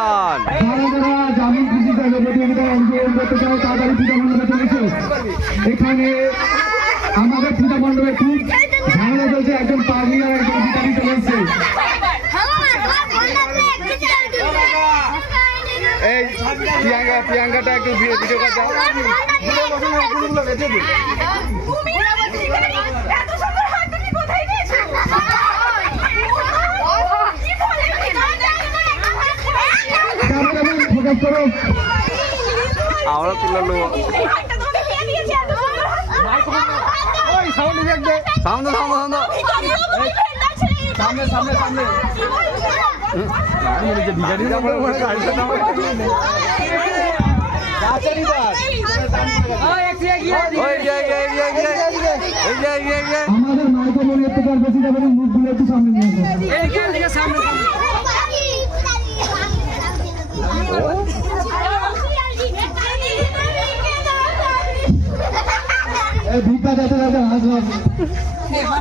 দান। এখানে আমাদের পূজা মণ্ডপে খুব ঝামেলা চলছে, একজন পাগলি আর একজন ভিখারি চলেছে। এই প্রিয়াঙ্কাটা একটু ভিডিও করে দাও। আমরা তুলে নেবো। সামনে আমাদের মাইকে মনে একটু বেশি যাবেন, মুখগুলো একটু সামনে নিয়ে ভিক্ষা যাতে যাতে হাসলাম। দেখো